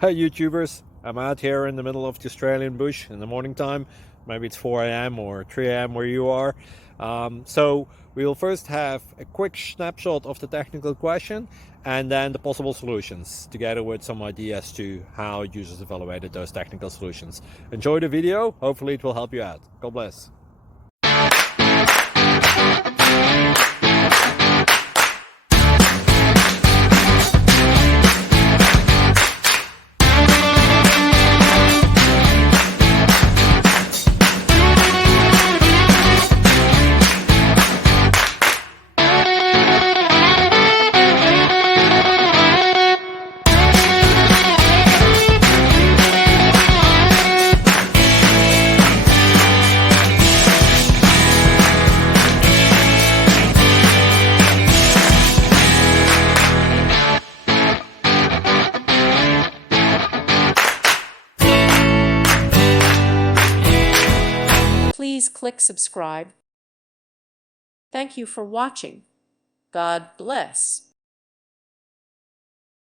Hey YouTubers, I'm out here in the middle of the Australian bush in the morning time. Maybe it's 4 a.m. or 3 a.m. where you are. So we will first have a quick snapshot of the technical question and then the possible solutions, together with some ideas to how users evaluated those technical solutions. Enjoy the video, hopefully it will help you out. God bless. Please click subscribe. Thank you for watching. God bless.